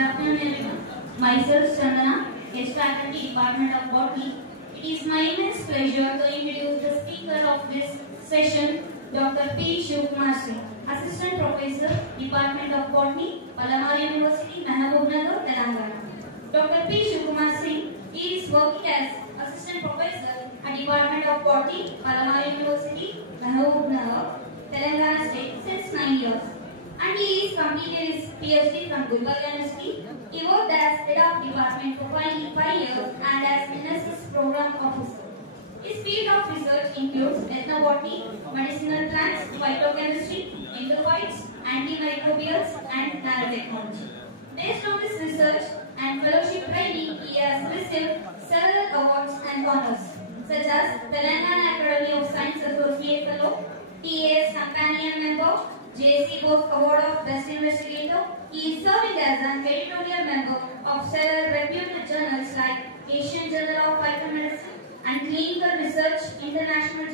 afternoon everyone. Myself Chandana, guest faculty Department of Botany. It is my immense pleasure to introduce the speaker of this session, Dr. P Shivakumar Singh, Assistant Professor, Department of Botany, Raichur University, Mahabubnagar, Telangana. Dr. P Shivakumar Singh is working as Assistant Professor at Department of Botany, Raichur University, Mahabubnagar, Telangana State since 9 years. And he is completed his PhD from Raichur University. He worked as head of department for 5 years and as NSS program officer. His field of research includes ethnobotany, medicinal plants, phytochemistry, microbiotes, antimicrobials, and nanotechnology. Based on this research and fellowship training, he has received several awards and honors, such as Telangana Academy of Science Associate Fellow, TAS Companion Member, JC Bose Award of Best Investigator. He is serving as an editorial member of several reputed journals like Asian Journal of Phytomedicine and Clinical Research, International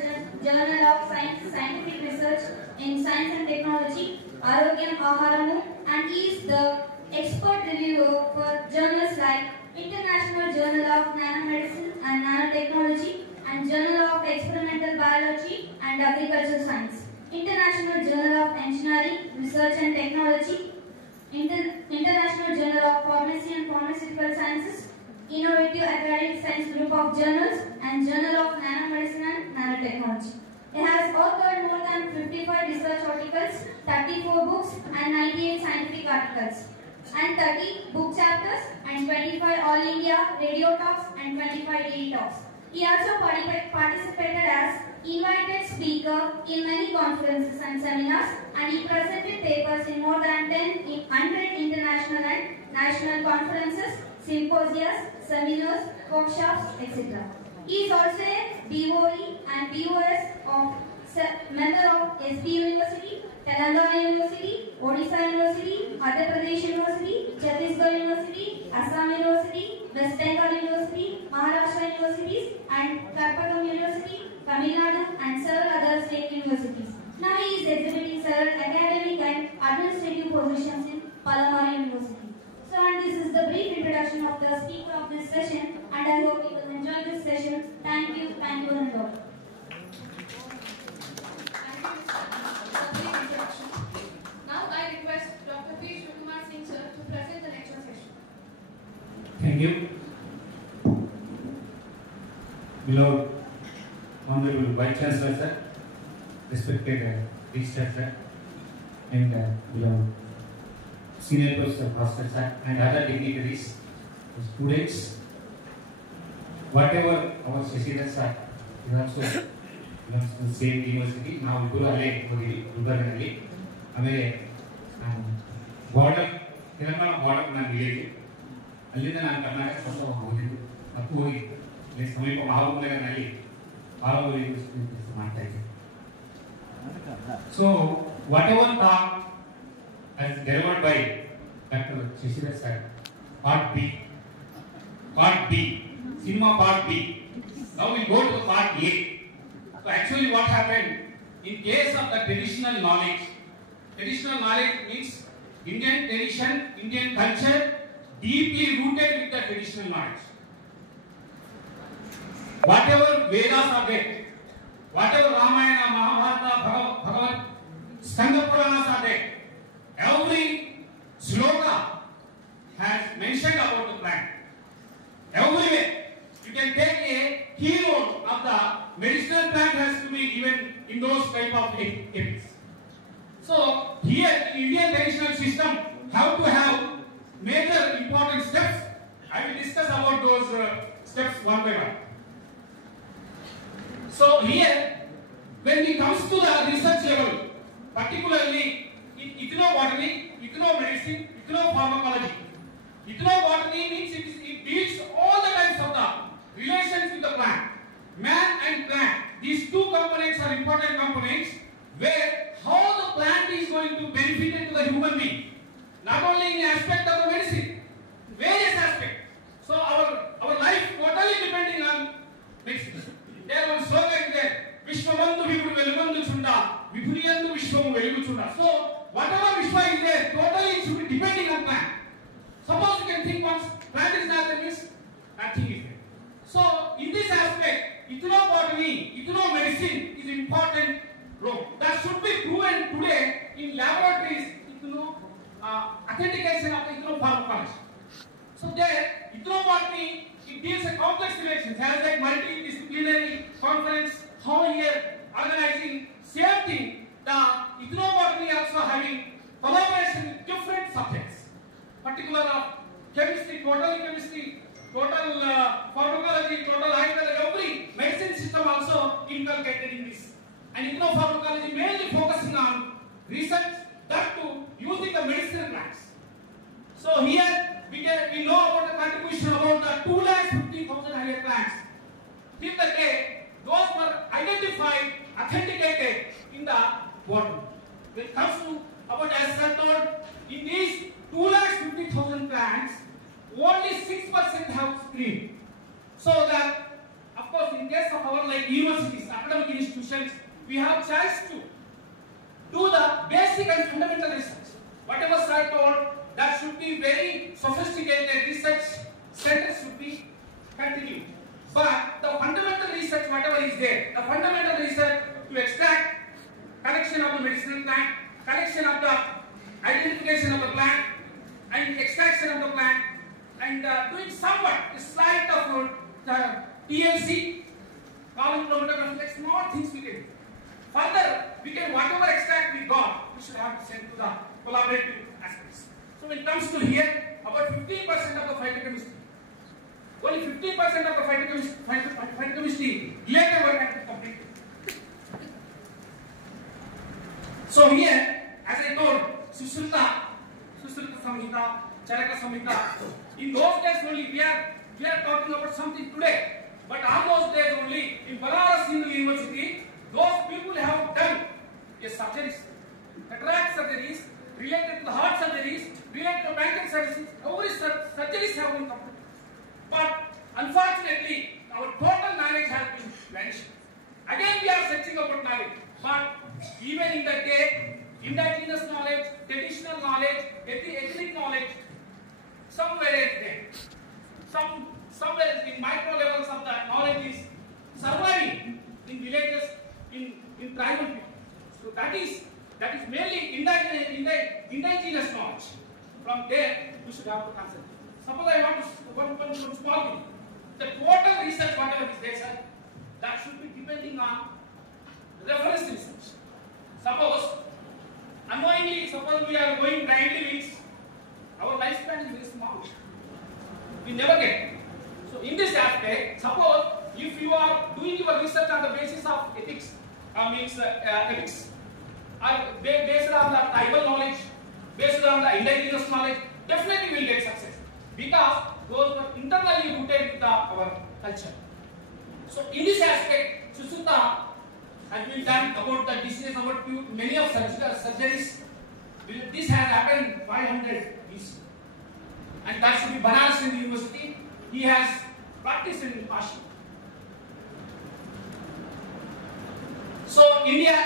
Journal of Scientific Research in Science and Technology, Arogyam Aharamu, and he is the expert reviewer for journals like International Journal of Nanomedicine and Nanotechnology and Journal of Experimental Biology and Agricultural Science, International Journal of Engineering, Research and Technology, International Journal of Pharmacy and Pharmaceutical Sciences, Innovative Academic Science Group of Journals, and Journal of Nanomedicine and Nanotechnology. He has authored more than 55 research articles, 34 books, and 98 scientific articles, and 30 book chapters, and 25 All India radio talks, and 25 daily talks. He also participated as invited speaker in many conferences and seminars, and he presented papers in more than 100 international and national conferences, symposia, seminars, workshops, etc. He is also a DOE and BOS of member of SP University, Telangana University, Odisha University, Madhya Pradesh University, Chhattisgarh University, Assam University, West Bengal University, Maharashtra Universities, and Karpatam University, Tamil Nadu, and several other state universities. Now he is exhibiting several academic and administrative positions in Palamari University. So, and this is the brief introduction of the speaker of this session, and I hope you will enjoy this session. Thank you, and all. Now I request Dr. P Shivakumar Singh sir to present the lecture session. Thank you. Beloved Honorable Vice Chancellor sir, respected Registrar sir, and beloved Senior Professor Bhaskar sir, and other dignitaries, students, whatever our Shashidhar sir is also belongs to the same university. ನಾವು ಇಬ್ಬರು ಅಲ್ಲೇ ಹೋಗಿದ್ವಿ ಗುಲ್ಬರ್ಗದಲ್ಲಿ. ಆಮೇಲೆ border Telangana border ನಾನು ಇಳಿದ್ವಿ. ಅಲ್ಲಿಂದ ನಾನು ಕರ್ನಾಟಕ ಹೋಗಿದ್ದು ಅಪ್ಪು ಹೋಗಿ ಇಲ್ಲಿ ಸಮೀಪ ಮಹಾಬೂಬ್ನಗರ್ನಲ್ಲಿ ಆರೋಗ್ಯ ಯೂನಿವರ್ಸಿಟಿ ಮಾಡ್ತಾ ಇದ್ದೆ. So what ever talk as delivered by Dr. Shashidhar sir, part B, cinema part B. Now we go to part A. So actually what happened in case of the traditional knowledge means Indian tradition, Indian culture deeply rooted with the traditional knowledge. Whatever Vedas are there, whatever Ramayana, Mahabharata, Bhagavad, Skanda Puranas are there, every sloka has mentioned about the plant. Everywhere you can take a keynote of the medicinal plant has to be given in those type of epics. So here in Indian traditional system have to have major important steps. I will discuss about those steps one by one. So here when it comes to the research level, particularly in ethnobotany, ethnomedicine, ethnopharmacology. Ethnobotany means it deals all the types of the relations with the plant. Man and plant, these two components are important components where how the plant is going to benefit to the human being. Not only in aspect of the medicine, various aspects. So our life totally depending on medicine. There one slogan is there, Vishwabandhu Vibhudu Velubandhu Chunda, Vibhudiyandu Vishwamu Velugu Chunda. So whatever Vishwa is there, totally it should be depending on plant. Suppose can think once plant is not there means nothing is there. So in this aspect, ethnobotany, ethnomedicine is important role. That should be proven today in laboratories, authentication of the ethnopharmacology. So there, ethnobotany, it deals with complex relations, has like multidisciplinary conference, how here organizing, same thing, the ethnobotany also having collaboration with different subjects, particular of chemistry, total pharmacology, total ayurveda, every medicine system also inculcated in this. And ethnopharmacology mainly focusing on research, that too using the medicinal plants. So here we know about the contribution about the 250,000 higher plants. Till the day, those were identified, authenticated in the bottle. When it comes to about, as I told, in these 250,000 plants, only 6% have screened. So that, of course, in case of our like universities, academic institutions, we have chance to do the basic and fundamental research. Whatever I told, that should be very sophisticated research centers should be continued. But the fundamental research, whatever is there, the fundamental research to extract, collection of the medicinal plant, collection of the identification of the plant, and extraction of the plant, and doing somewhat a slight of the PLC, column chromatography, like small things we can do. Further, we can whatever extract we got, we should have to send to the collaborative aspects. So when it comes to here, about 15% of the phytochemistry, only 15% of the phytochemistry later work has been completed. So here, as I told, Susruta Samhita, Charaka Samhita, in those days only we are talking about something today. But on those days only, in Banaras University, those people have done surgeries, cataract surgeries, related to the heart surgeries, related to pancreas surgeries, every surgeries have been completed. But unfortunately, our total knowledge has been vanished. Again, we are searching about knowledge. But even in the day, indigenous knowledge, traditional knowledge, ethnic knowledge, somewhere is there. Somewhere in micro levels of the knowledge is surviving in villages, in tribal people. So that is mainly indigenous knowledge. From there, we should have to consider. Suppose I want to one small thing. The total research, whatever is there, sir, that should be depending on reference research. Suppose, unknowingly, suppose we are going blindly means our lifespan is very small. We never get. So in this aspect, suppose if you are doing your research on the basis of ethics, ethics, or based on the tribal knowledge, based on the indigenous knowledge, definitely we will get success. Because those were internally rooted with our culture. So in this aspect, Susuta has been done about the diseases, about many of surgeries. This has happened 500 BC. And that should be Banaras University. He has practiced in Kashi. So India,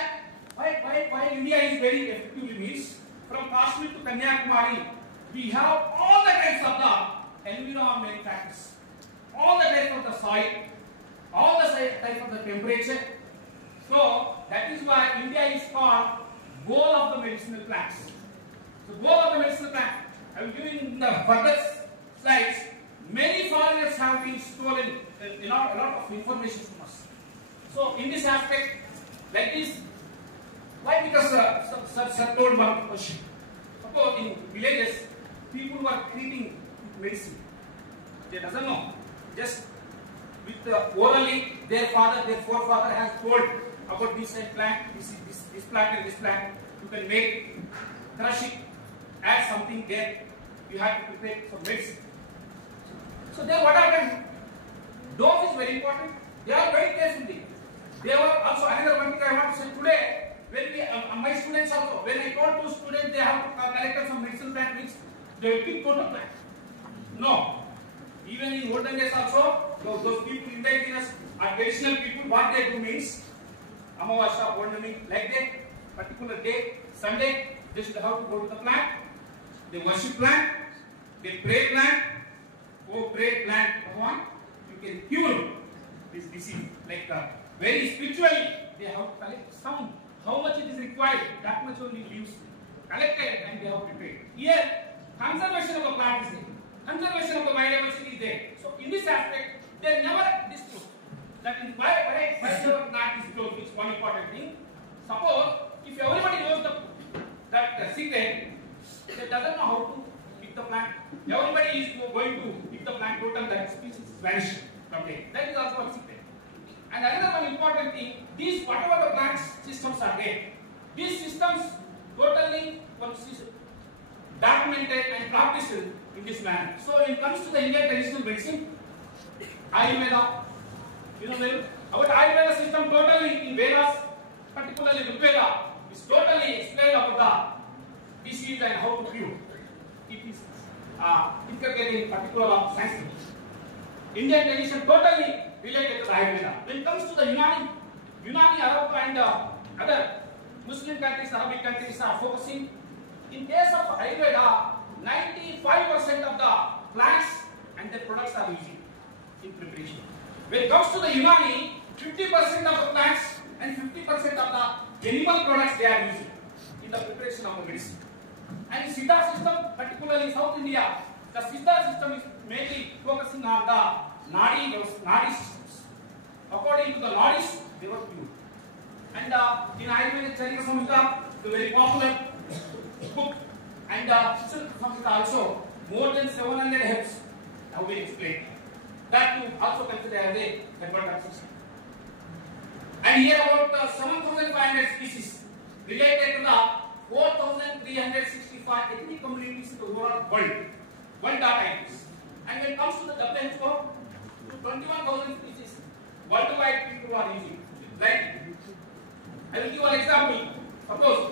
why India is very effectively means from Kashmir to Kanyakumari, we have all the types of the environment factors, all the types of the soil, all the types of the temperature. So that is why India is called goal of the medicinal plants. So goal of the medicinal plant. I will give you in the further slides. Many foreigners have been stolen a lot of information from us. So in this aspect, like this, why? Because sir told one question. Suppose in villages, people were treating medicine. They doesn't know. Just with orally, their forefather has told about this plant, this plant and this plant. You can make, crush it, add something there. You have to prepare for medicine. So there, what happened? Dose is very important. They are very carefully. They were also another one thing I want to say today. When we, my students also, when I told two students they have to collect some medicinal plant mix, they will pick total plant. No. Even in olden days also, those people, indigenous or traditional people, what they do means, Amavasya, Purnami, like that, particular day, Sunday, they should have to go to the plant. They worship plant. They pray plant, oh pray plant, Bhagavan, you can cure this disease. Like very spiritually, they have to collect some, how much it is required, that much only leaves collected and they have prepared. Here, conservation of the plant is there, conservation of the biodiversity is there. So in this aspect, they never disclose. That is why the plant is closed. It's one important thing. Suppose if everybody knows that secret, they doesn't know how to pick the plant. Everybody is going to pick the plant total, that species is vanishing. Okay, that is also a secret. And another one important thing, these whatever the plant systems are there, these systems totally documented and practiced in this manner. So when it comes to the Indian traditional medicine, Ayurveda, you know about Ayurveda system totally in Vedas, particularly Rigveda, is totally explained about the disease and how to cure. It is inculcated in particular of Sanskrit. Indian tradition totally related to the Ayurveda. When it comes to the Unani, Arab and other Muslim countries, Arabic countries are focusing. In case of Ayurveda, 95% of the plants and their products are used in preparation. When it comes to the Unani, 50% of the plants and 50% of the animal products they are using in the preparation of the medicine. And the Siddha system, particularly in South India, the Siddha system is mainly focusing on the Nadi systems. According to the Nadis, they were pure. And in Ayurvedic Charika Samhita, the very popular book, and Charika Samhita also, more than 700 herbs have been explained. That you also consider as a converted system. And here about 7,500 species related to the 4,365 ethnic communities in the overall world. World data is. And when it comes to the WHO, 21,000 species worldwide people are using. Right? I will give an example. Suppose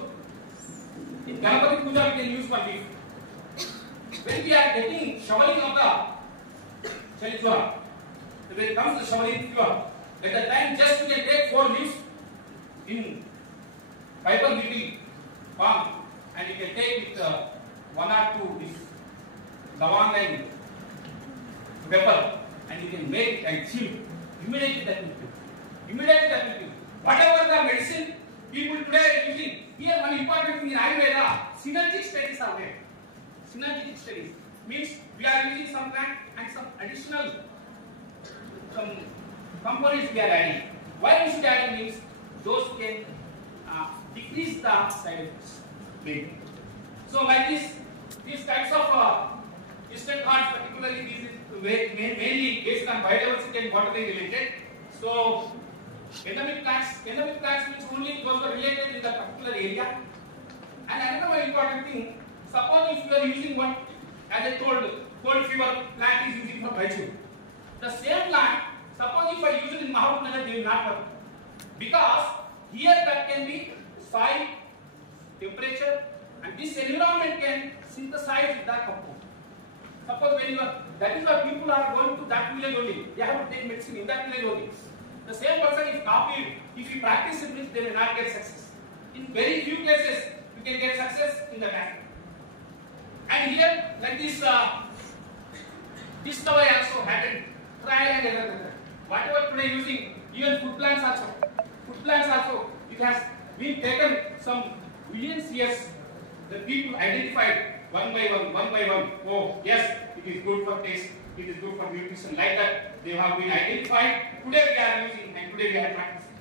in Ganapati Puja we can use one leaf. When we are getting shoveling of the Chalitwara, when it comes to shoveling fever, at the time just we can take 4 leaves in fiber little palm and you can take with 1 or 2 this lavang and pepper and you can make it and chill. Immediately that will do. Immediately that will do. Whatever the medicine people today are using, here one important thing in Ayurveda, synergistic studies are there. Synergistic studies means we are using some plant and some additional components we are adding. Why we should add means those can decrease the side effects. So like this, these types of Eastern Ghats, particularly these is mainly based on biodiversity and water related. So endemic plants means only those are related in the particular area. And another very important thing, suppose if you are using one, as I told, cold fever plant is using for Raichur. The same plant, suppose if I use it in Mahabubnagar, they will not work. Because here that can be soil, temperature, and this environment can synthesize that compound. Suppose when you are, that is why people are going to that village only. They have to take medicine in that village only. The same person is copied. If he practices it, they may not get success. In very few cases, you can get success in the time. And here, like this discovery also happened. Trial and error. Whatever today using, even food plants also, it has been taken some millions years. The people identified one by one. Oh, yes, it is good for taste, it is good for nutrition. Like that, they have been identified. Today we are using and today we are practicing.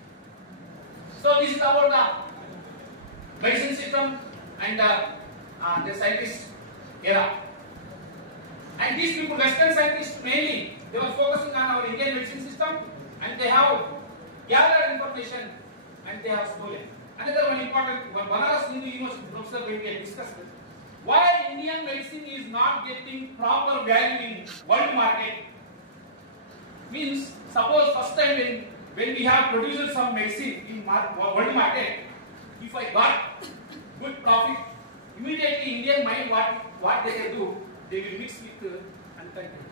So this is about the medicine system and the scientist era. And these people, Western scientists mainly, they were focusing on our Indian medicine system and they have gathered information and they have stolen. Another one important, Banaras Hindu University professor when we had discussed it. Why Indian medicine is not getting proper value in world market? Means, suppose first time when we have produced some medicine in world market, if I got good profit, immediately Indian mind what they can do, they will mix with uncontrolled.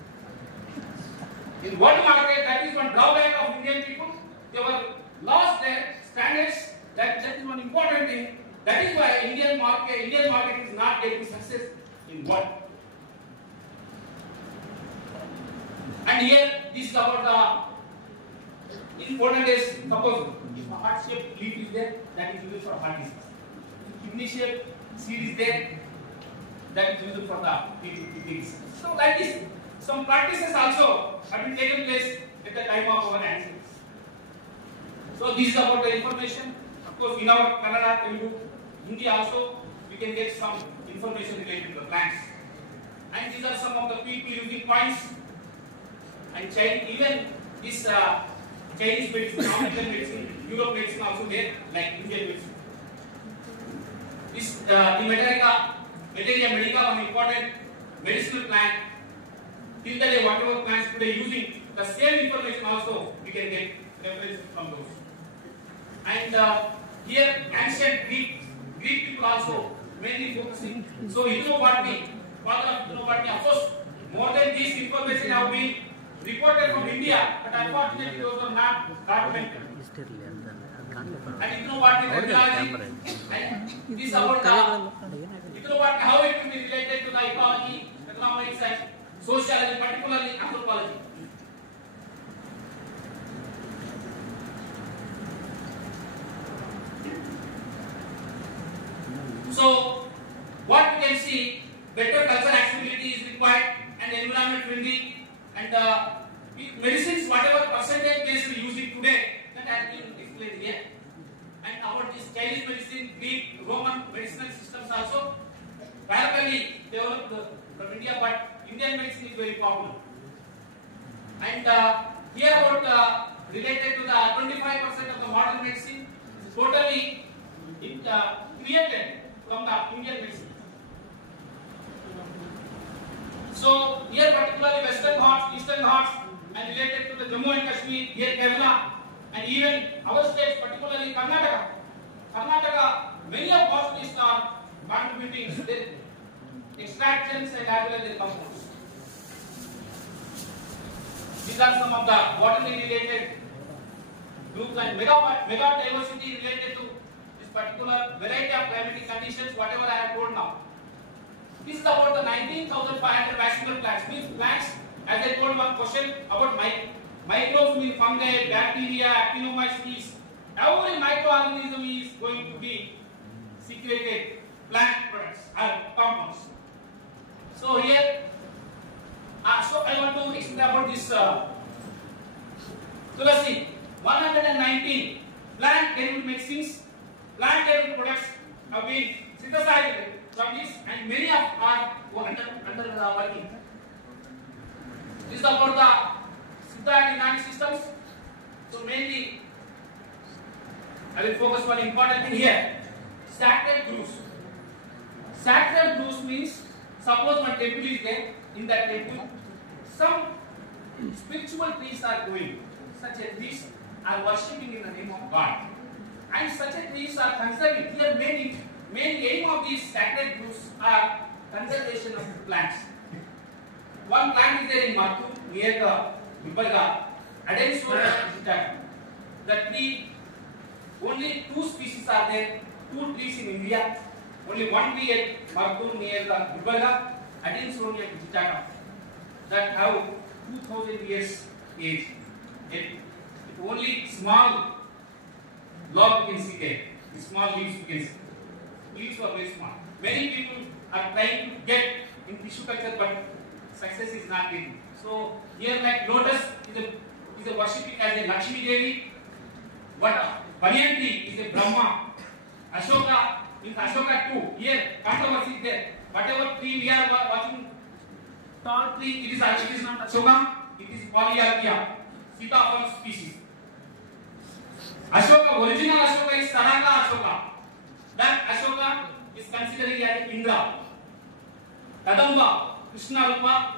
In world market, that is one drawback of Indian people. They were lost their standards. That is one important thing. That is why Indian market is not getting success in world. And here this is about the in olden days, suppose if a heart shaped leaf is there, that is used for heart disease. If kidney shaped seed is there, that is used for the kidney disease. So that is some practices also have been taken place at the time of our ancestors. So this is about the information. Of course, in our Kannada, Telugu, Hindi also we can get some information related to the plants. And these are some of the people using coins. And even this Chinese medicine, American medicine, Europe medicine also there, like Indian medicine. This the Materia medica, one important medicinal plant. Till the day, whatever plants today using, the same information also we can get references from those. And here ancient Greek people also mainly focusing. So ethnobotany, father of ethnobotany, of course, more than this information have been reported from India, but unfortunately those are not documented. And ethnobotany technology, and this about the ethnobotany, how it will be related to the ecology, economics, and sociology, particularly anthropology. So, what we can see, better cultural accessibility is required and environment friendly, and medicines, whatever percentage base we use it today, that has been explained here. And about this Chinese medicine, Greek, Roman medicinal systems also parallelly developed from India, but Indian medicine is very popular. And here about related to the 25% of the modern medicine is totally created from the Indian medicine. So here particularly Western Ghats, Eastern Ghats, and related to the Jammu and Kashmir, here Kerala, and even our states, particularly Karnataka. Karnataka, many of botanists are contributing their extractions and as well as their compounds. These are some of the botany related groups and mega diversity related to this particular variety of climatic conditions, whatever I have told now. This is about the 19,500 vascular plants. Means plants, as I told one question about microbes, means fungi, bacteria, actinomyces. Every microorganism is going to be secreted plant products or compounds. So here, so I want to explain about this Tulasi. 119 plant-derived medicines, plant-derived products have been synthesized from this, and many of are under working. This is about the Siddha and Unani systems. So mainly, I will focus on important thing here. Sacred grooves. Sacred grooves means, suppose one temple is there. In that temple, some spiritual trees are growing. Such as trees are worshipping in the name of God, and such as trees are conserving. Here, main aim of these sacred grooves are conservation of plants. One plant is there in Mattu near the Gulbarga, Adensura Vegetatum. The tree, only 2 species are there, 2 trees in India. Only one tree at Mattu near the Gulbarga, Adensura Vegetatum, that have 2000 years age. Only small log you can see there. The small leaves you can see. Leaves are very small. Many people are trying to get in tissue culture, but success is not getting. So here, like lotus is a worshipping as a Lakshmi Devi, but banyan tree is a Brahma. Ashoka is Ashoka too. Here controversy is there. Whatever tree we are watching, tall tree, it is not Ashoka. It is Polyarchia, Sitapal species. Ashoka, original Ashoka is Saraka Ashoka. That Ashoka is considered as Indra. Kadamba, Krishna Rupa,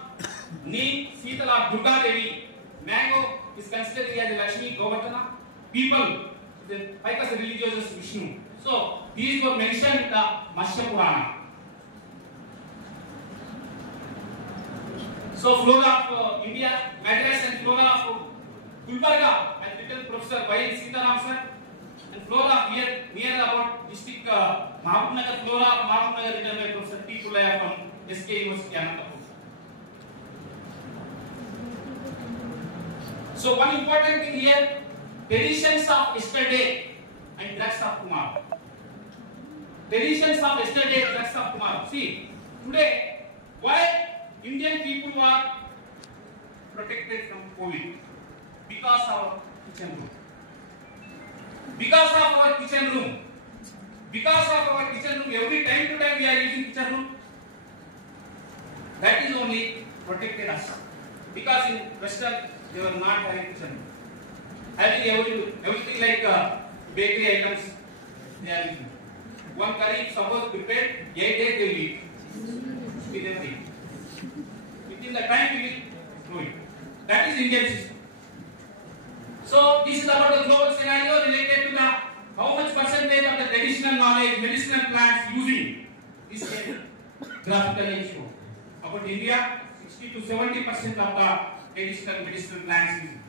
Neem, Sitala, Durga Devi. Mango is considered as Lakshmi, Govardhana. People, the Ficus religious is Vishnu. So these were mentioned in the Matsya Purana. So flora of India, Madras, and flora of Gulbarga, has written Professor Y. Sitaram sir, and flora here near about district Mahabubnagar, flora of Mahabubnagar written by Professor P. Pullaya from SK University, Anantapur. So one important thing here, traditions of yesterday and drugs of tomorrow. Traditions of yesterday, drugs of tomorrow. See, today, why Indian people are protected from COVID? Because of our kitchen room. Because of our kitchen room. Because of our kitchen room, every time to time we are using kitchen room. That is only protected us. Because in Western, they were not having kitchen room. Having everything like bakery items, they are using. One curry, suppose prepared, 8 days they will eat. Within the time we will do it. That is Indian system. So this is about the global scenario related to the how much percentage of the traditional knowledge, medicinal plants using this graphically shown. About India, 60 to 70% of the traditional medicinal plants using.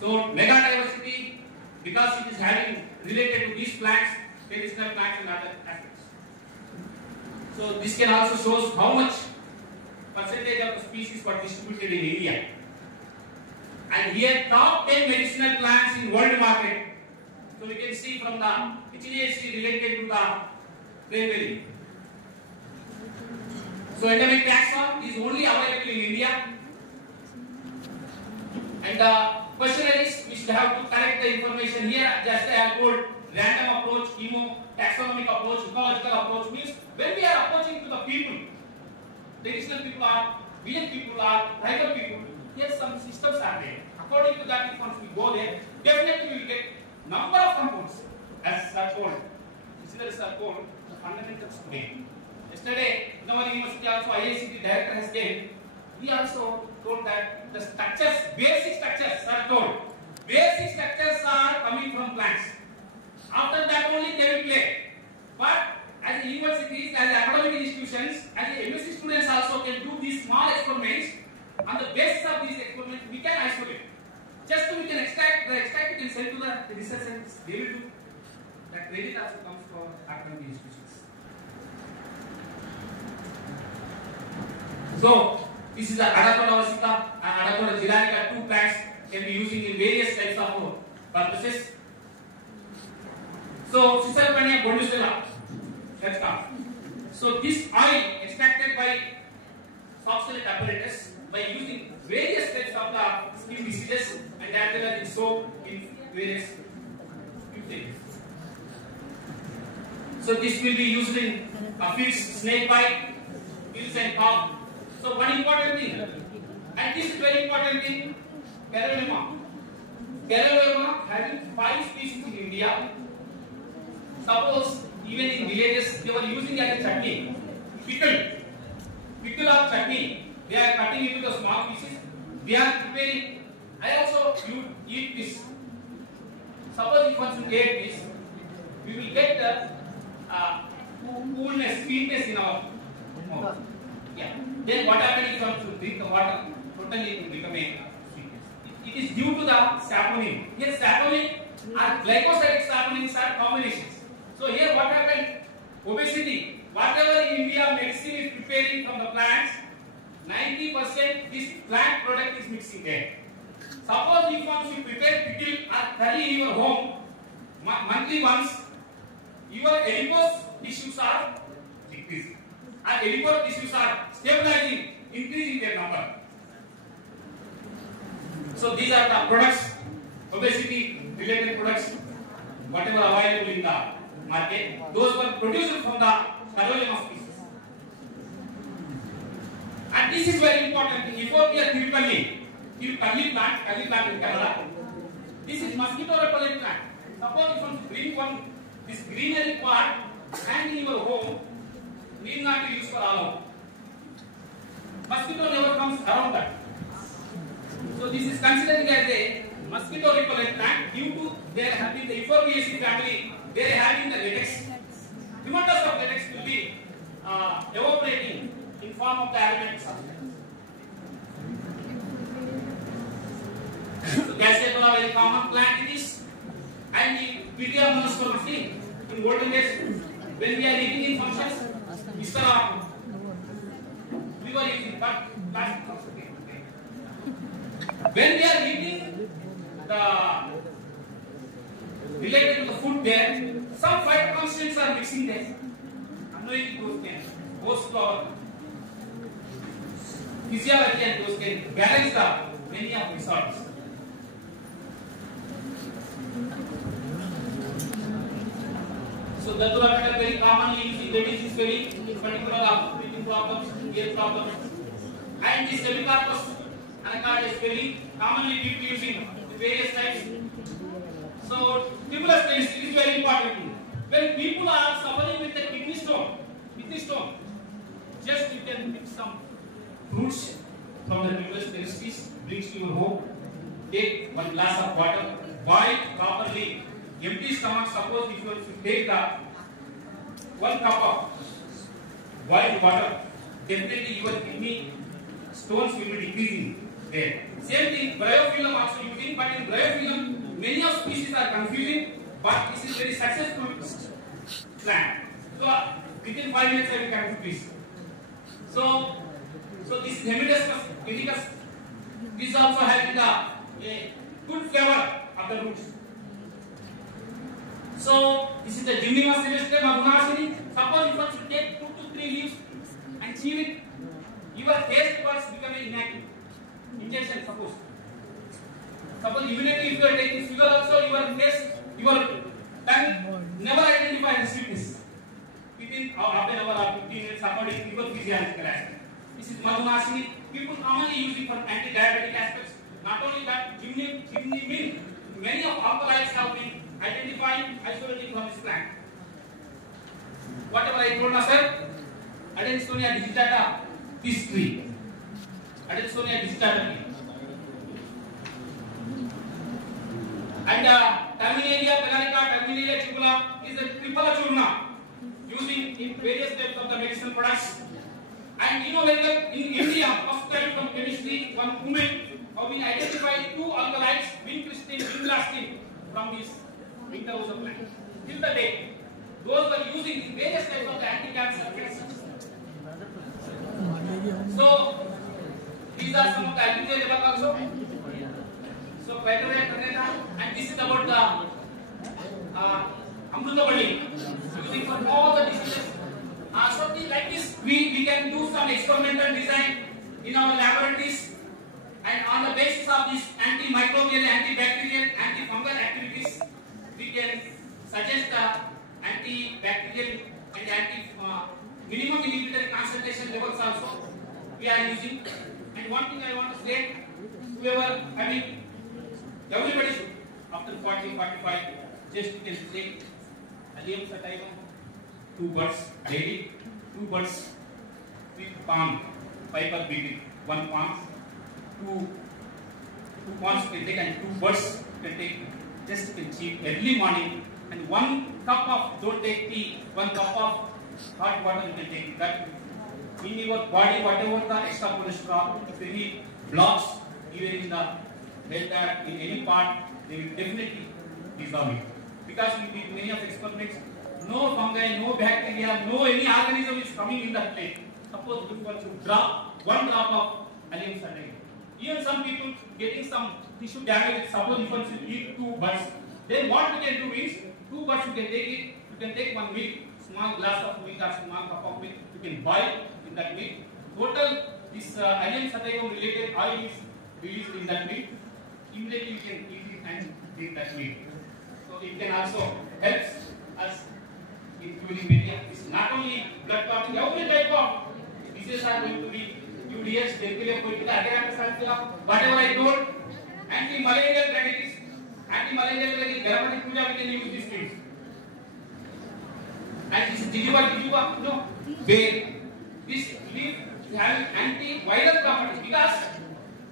So mega diversity, because it is having related to these plants, traditional plants and other aspects. So this can also shows how much percentage of the species were distributed in India. And here top 10 medicinal plants in world market. So we can see from the HAC related to the cranberry. So endemic taxon is only available in India. And the question is, we should have to correct the information here. Just I have told, random approach, chemo, taxonomic approach, ecological approach means when we are approaching to the people, traditional people are, village people are, tribal people, here some systems are there. According to that, once we go there, definitely we will get number of compounds as are told. Listeners are told the fundamentals today. Yesterday, in our university also IICT director has came. He also told that the structures, basic structures are told. Basic structures are coming from plants. After that only they will play. But as universities, as academic institutions, as MSc students also can do these small experiments. On the basis of these experiments, we can isolate. Just so we can extract, the extract we can send to the research centers. They will do. That credit also comes for academic institutions. So, this is the Adacoda versica and Adacoda giranica, two plants can be using in various types of purposes. So, Cicerpania bondicella, let's come. So, this oil extracted by Soxolate apparatus by using various types of the skin diseases and as well as in soap in various usages. So, this will be used in aphids, snake bite, pills and cough. So one important thing, and this is very important thing, Carolema. Carolema having 5 species in India. Suppose even in villages they were using as a chutney, pickle of chutney. They are cutting into the small pieces. They are preparing. I also eat this. Suppose if once you get this, we will get the coolness, sweetness in our mouth. Yeah. Then what happens if you want to drink the water? Totally it will become a sweetness. It is due to the saponin. Here saponin or glycosidic saponins are combinations. So here what happened? Obesity. Whatever in India medicine is preparing from the plants, 90% this plant product is mixing there. Suppose if once you prepare pickle or curry in your home, monthly once, your adipose tissues are decreasing. And adipose tissues are stabilizing, increasing their number. So these are the products, obesity related products, whatever available in the market. Those were produced from the Carolema species. And this is very important thing. Before we are Kalli plant in Kerala. This is mosquito repellent plant. Suppose if you bring this greenery part and in your home, need not be used for all. Mosquito never comes around that. So this is considered as a mosquito repellent plant due to their having the Euphorbiaceae family. They are having the latex. Rheumatoid of latex will be evaporating in form of the aromatic substance. So Gassacula very common plant it is, and the Pidia monospermity in olden days when we are eating in functions, we were using but plastic. When we are eating missing there. Unknowingly those to our physiology and those can balance the many of disorders. So the two are very commonly used in ladies is very particular of breathing problems, ear problems, and this semicarpus anacardium is very commonly people using various types. So tubular stenosis is very important. When people are suffering with a kidney stone, just you can pick some fruits from the tubular stenosis, bring to your home, take one glass of water, boil it properly. Empty stomach, suppose if you take the 1 cup of boiled water, definitely your kidney stones will be decreasing there. Same thing, bryophyllum also using, but in bryophyllum, many of species are confusing, but this is very successful plant. So within 5 minutes I will come to this. So this is Hemidescus medicus. This also having a good flavor of the roots. So this is the Gymnema silvestre Madhunasini. Suppose you want to take 2 to 3 leaves and chew it, your taste buds become inactive. Injection, suppose immediately if you are taking sugar also, your tongue never identify the sweetness. Within half an hour or 15 minutes according to your physiological aspect. This is Madhunasini. People commonly use it for anti-diabetic aspects. Not only that, gymneme, many of alkaloids have been identifying isolating from this plant. Whatever I told now, sir, Adensonia digitata, this tree. Adensonia digitata. And Terminalia pellanica, Terminalia tubula is a triple churna using in various types of the medicinal products. And you know very well in India, first time from chemistry, one woman have been identified 2 alkaloids, vincristine, vinblastine from this winter plant. Till the day, those were using in various types of the anti-cancer medicines. So these are some of the agricultural level also. So and this is about the Amrutavalli using for all the diseases. So like this, we can do some experimental design in our laboratories, and on the basis of this antimicrobial, antibacterial, antifungal activities, we can suggest the antibacterial and minimum inhibitory concentration levels also we are using. And one thing I want to say, whoever, everybody should, after 40, 45, just you can take allium sativum, 2 buds daily, 2 buds with palm, piper beating, 1 palm, 2 palms you can take, and 2 buds you can take, just you can chew early morning, and 1 cup of, don't take tea, 1 cup of hot water you can take. That in your body, whatever the extra cholesterol, if any blocks, even in the head, in any part, they will definitely dissolve it. Because we did many of experiments, no fungi, no bacteria, no any organism is coming in that plate. Suppose if you want to drop 1 drop of allium sativum. Even some people getting some tissue damage, suppose if you want to eat 2 buds, then what we can do is, 2 buds you can take it, you can take 1 milk, small glass of milk or small cup of milk, you can boil in that milk. Total this allium sativum related oil is released in that milk. Immediately you can eat it and drink that milk. So it can also help us in curing many of this. Not only blood clotting, every type of diseases are going to be UDS, whatever I told, anti-malarial remedies, anti-malarial remedies, Garamati Puja, we can use these things. And this Jijuva, no, where this leaf having antiviral properties, because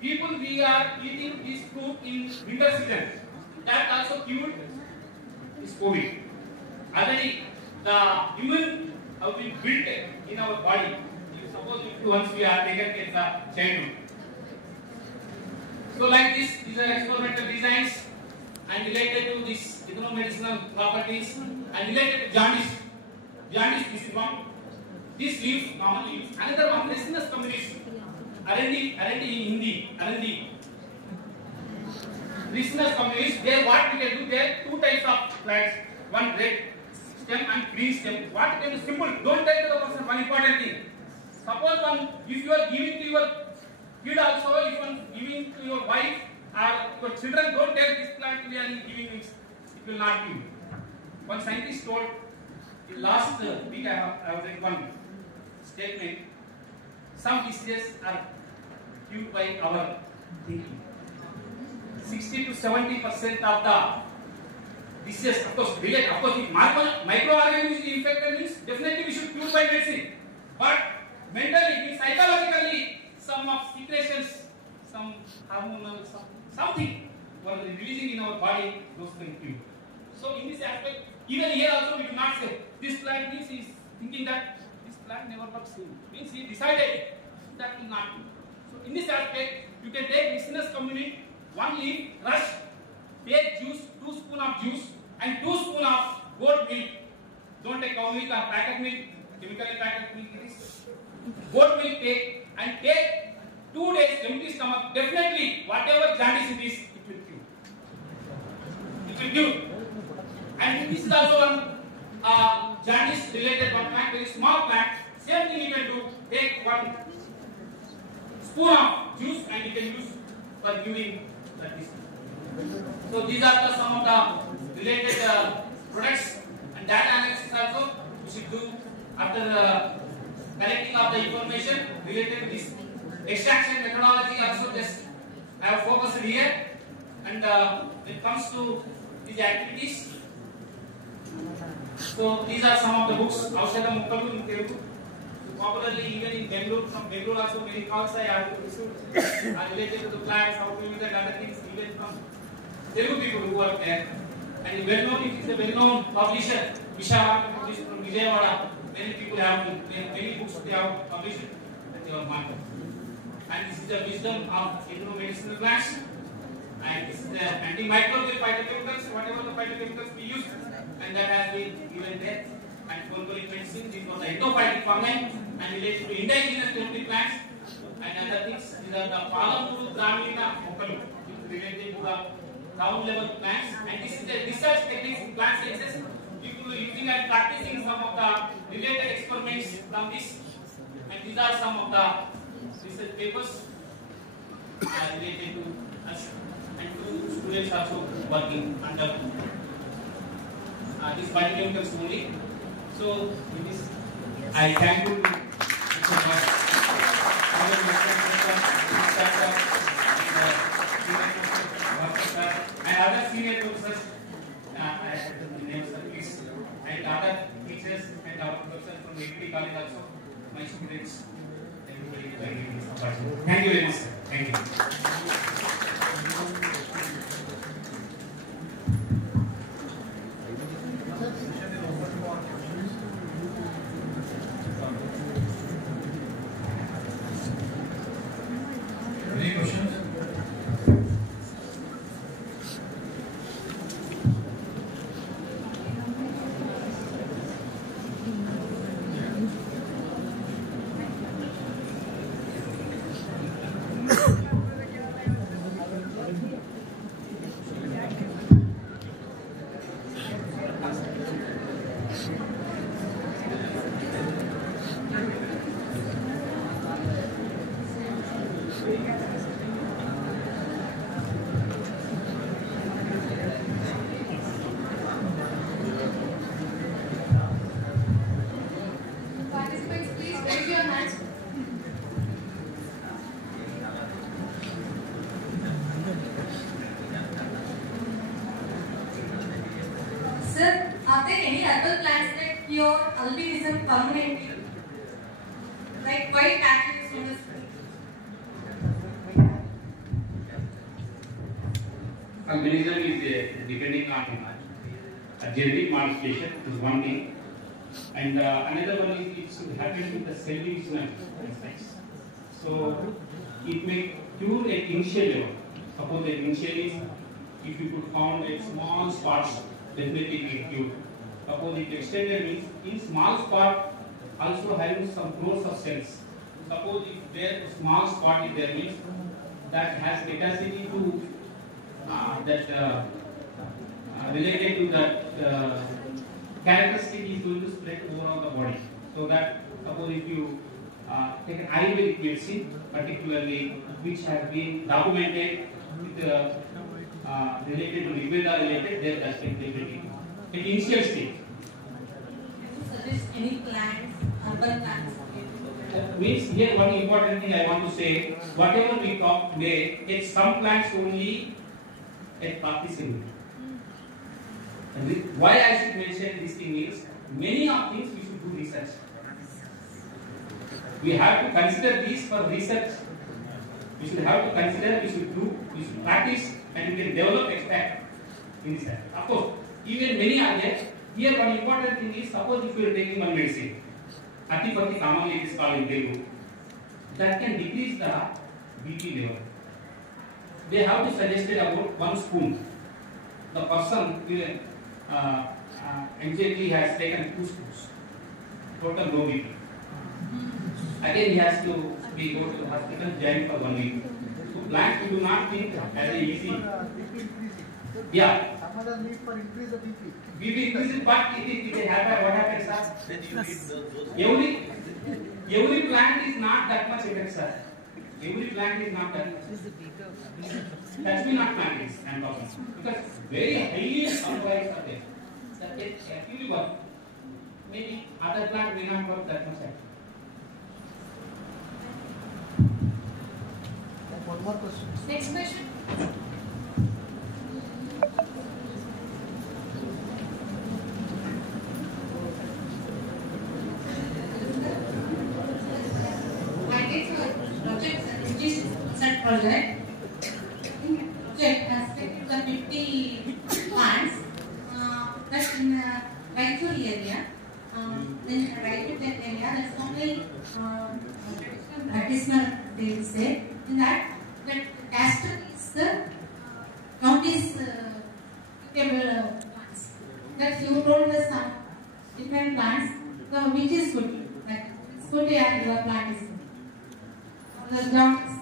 people we are eating this fruit in winter season, that also cured this COVID. Already the immune have been built in our body. Suppose if once we are taken in the childhood. So like this, these are experimental designs and related to this medicinal properties and related to jaundice. Jaundice, this is one. This leaf commonly used. Another one, resinous communities. Arandi in Hindi, Arandi. Resinous communities, there what we can do, there 2 types of plants. One red stem and green stem. What can be simple? Don't tell to the person one important thing. Suppose if you are giving to your kid also, if you are giving to your wife or your children, don't tell this plant we are giving it. It will not give. One scientist told last week I was read one statement. Some diseases are cured by our thinking. 60 to 70% of the diseases, of course, related. Of course, if microorganism is infected, means definitely we should cure by medicine. But mentally, psychologically, some of secretions, some hormonal, something were releasing in our body, those can cure. So, in this aspect, even here also we do not say this plant means he is thinking that this plant never works. Means he decided that will not do. So, in this aspect, you can take listeners community, one leaf, crush, take juice, 2 spoons of juice, and 2 spoons of goat milk. Don't take cow milk or packet milk, chemically packed milk it is. Goat milk take and take 2 days empty stomach. Definitely, whatever jaundice it is, it will cure. It will cure. And this is also one jaundice related one plant, very small plant. Same thing you can do. Take 1 spoon of juice and you can use for giving that disease. So these are some of the related products and data analysis also we should do after collecting of the information related to this extraction methodology also just I have focused here. And when it comes to these activities, so these are some of the books. Aushadha Mukkalu in Telugu. Popularly even in Bengaluru, from Bengaluru also many calls I have received are related to the plants, how to use and other things, even from Telugu people who work there. And well known, it is a well known publisher, Vishawakamur Singh from Vijayawada. Many people have many books they have published at your market. And this is the wisdom of medicinal plants. And this is the antimicrobial phytochemicals, whatever the phytochemicals we use, and that has been given there. And phenobarbital medicine, these are the endophytic fungi and related to indigenous therapeutic plants and other things. These are the Palamuru Gramina Mokkalu, related to the ground level plants. And this is the research techniques in plant sciences. People are using and practicing some of the related experiments from this. And these are some of the research papers related to us. And 2 students also working under these phytochemicals only. So, with this, I thank you so much. And other senior professors, I have the names of these, and other teachers and our professors from APT College also, my students, everybody is very opportunity. Thank you very much, sir. Thank you. Any questions? Participants, please raise your hands. Sir, are there any herbal plants that cure albinism permanently? Like white patches on the skin? Albinism is depending on genetic modification is one thing, and another one is it should happen with the cell division. So it may cure at initial level. Suppose that initially, if you could found a small spots, definitely it will cure. Suppose it extended means in small spot also having some growth of cells. Suppose if there small spot is there means that has capacity to related to that characteristic is going to spread over on the body. So that suppose if you take an Ayurvedic medicine, particularly which has been documented with related to Ayurveda related, there has been debility. In initial stage. Suggest any plants, urban plants. Means here one important thing I want to say, whatever we talk today, it's some plants only at participant. And why I should mention this thing is, many of things we should do research. We have to consider these for research. We should have to consider, we should practice, and we can develop extract in this. Of course, even many are there. Here one important thing is, suppose if you are taking one medicine, Atipati commonly it is called in Telugu, that can decrease the BP level. They have to suggest about 1 spoon. The person exactly has taken 2 spoons. Total low BP. Again he has to go to the hospital, join for 1 week. So plants we do not think as a easy. Yeah. Some other need for increase the BP. BP increases, but it happens. What happens, sir? Then you need those. Every plant is not that much effect, sir. Every plant is not that much. That's me not plants I am talking. Because very highly alkaloids are there. That it actually work. Maybe other plant may not work that much. One more question. Next question. Project. In project has taken the 50 plants that's in Raichur area. In Raichur area, there's only medicinal, they will say. In that castor is the county's plants. That you told us some different plants, so which is good. Like it's good, yeah, your plant is good. The ground is.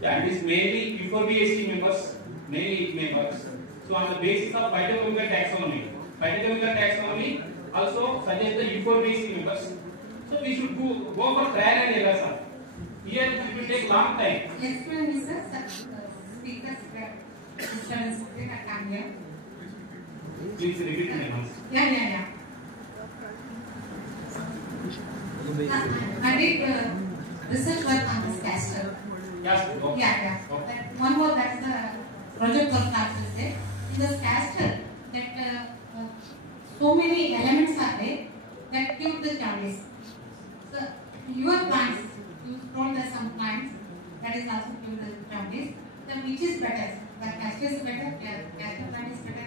Yeah, it is mainly U4BAC members. So on the basis of phytochemical taxonomy also suggest the U4BAC members. So we should go for trial and error. Here it will take long time. Explain me, sir. Speakers, instruments, come here. Please repeat my answer. Yeah. I did research work on this castor. Yes. Okay. Yeah. Okay. One more, that's the project of classes there. In this castor, that so many elements are there that give the jaundice. So your plants, you told us some plants that is also give the jaundice. Then which is better? The castor is better. Castor plant is better.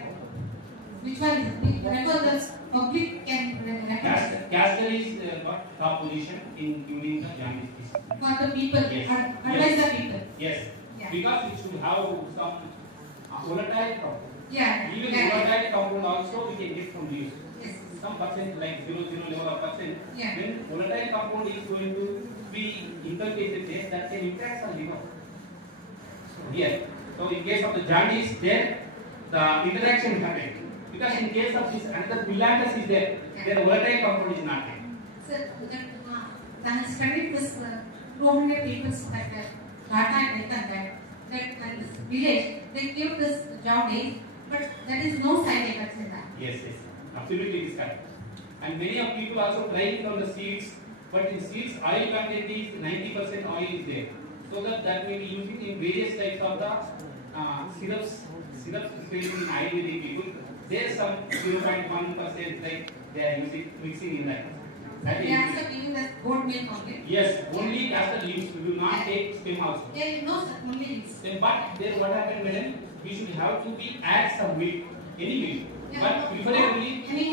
Which one is it? Therefore, the public can recommend. Castor is got top position in curing the jaundice disease. For the people, Yes. advise the people. Yes. Yeah. Because it should have some volatile compound. Yeah. Even volatile compound also we can get from leaves. Yes. Some percent like 0.0 level of percent. Yeah. When volatile compound is going to be inculcated there, that can impact the liver. Here. So in case of the jaundice, there the interaction happens. Because in case of this another pilantus is there, their volatile compound is not there. Sir, I studied this 200 people that data and data that this village, they give this jaundice, but there is no side effects in that. Yes. Absolutely it is correct. And many of people also trying from the seeds, but in seeds oil content is 90% oil is there. So that may be using in various types of the syrups especially in Ayurvedic people. There is some 0.1% like they are mixing in that. They are also giving the goat milk only. Yes, only castor leaves. We do not take stem also. There is no only leaves. But there what happened, madam? We should have to add some milk, any milk, Yeah. but preferably Any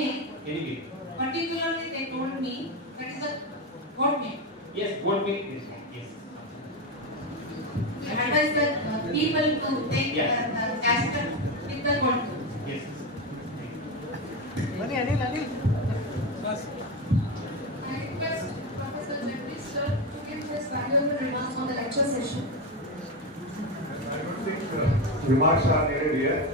milk. particularly they told me that is the goat milk. Yes, goat milk is yes. Advise the people to take Yes. the castor with the goat milk. Yes. Anil. I request Professor Jeffrey sir to give his valuable remarks on the lecture session. I don't think remarks are needed here.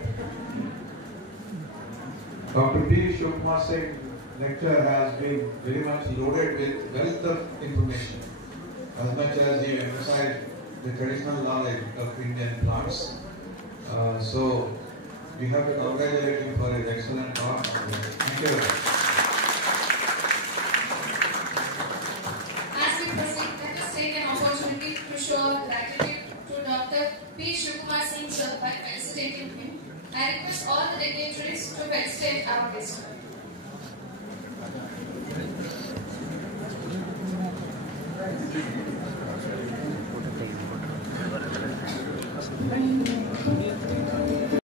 Dr. P Shivakumar Singh lecture has been very much loaded with wealth of information, as much as he emphasized the traditional knowledge of Indian plants. So we have to congratulate him for his excellent talk. Thank you very much. As we proceed, let us take an opportunity to show our gratitude to Dr. P Shivakumar Singh sir by felicitating him. I request all the dignitaries to felicitate our guest. Thank you.